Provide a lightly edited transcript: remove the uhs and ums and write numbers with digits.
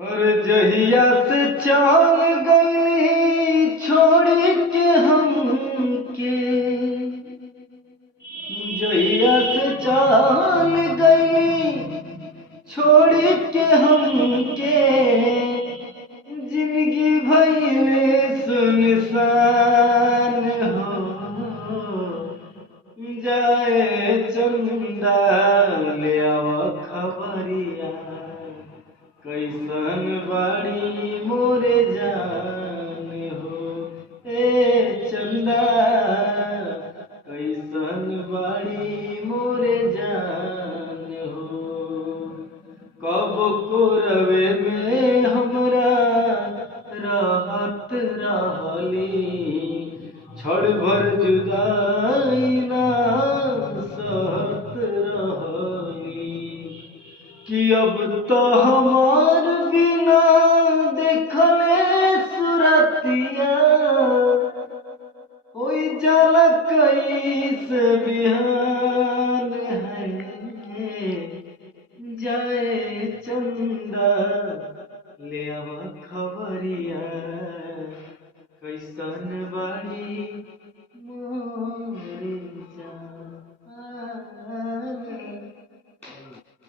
और जहिया से चाल गई छोड़ के हमके, जहिया से चाल गई छोड़ के हमके, जिंदगी भइले सुनसान हो जाए चंदा ले आवा खबरिया, कैसन बाड़ी मोरे जान हो ए चंदा, कैसन बाड़ी मोरे जान हो। कब को रवे में हमरा राहत रहली, क्षण भर जुदाई ना सहत रहली, कि अब तो हमार बिना देखले सुरतिया होई जाला कैसे बिहान है, जाए चंदा ले आवा खबरिया, कैसन बाड़ी मोरे